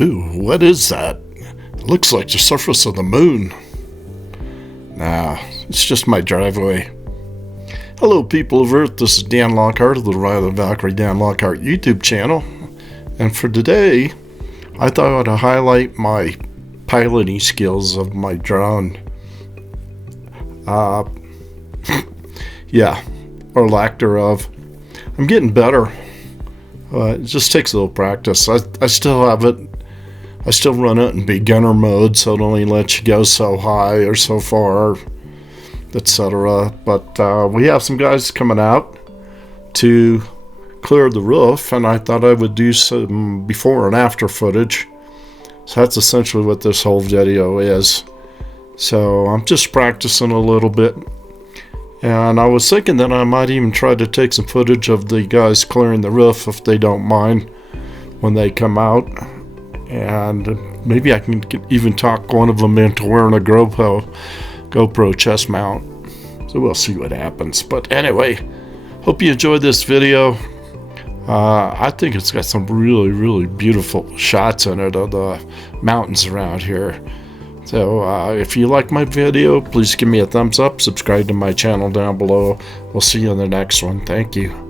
Ooh, what is that? It looks like the surface of the moon. Nah, it's just my driveway. Hello, people of Earth. This is Dan Lockhart of the Honda Valkyrie DanLockhart YouTube channel. And for today, I thought I'd highlight my piloting skills of my drone. Yeah, or lack thereof. I'm getting better. It just takes a little practice. I still have it. I still run it in beginner mode, so it only lets you go so high or so far, etc. But we have some guys coming out to clear the roof, and I thought I would do some before and after footage. So that's essentially what this whole video is. So I'm just practicing a little bit. And I was thinking that I might even try to take some footage of the guys clearing the roof if they don't mind when they come out. And maybe I can even talk one of them into wearing a GoPro chest mount. So we'll see what happens. But anyway, hope you enjoyed this video. I think it's got some really, really beautiful shots in it of the mountains around here. So if you like my video, please give me a thumbs up. Subscribe to my channel down below. We'll see you in the next one. Thank you.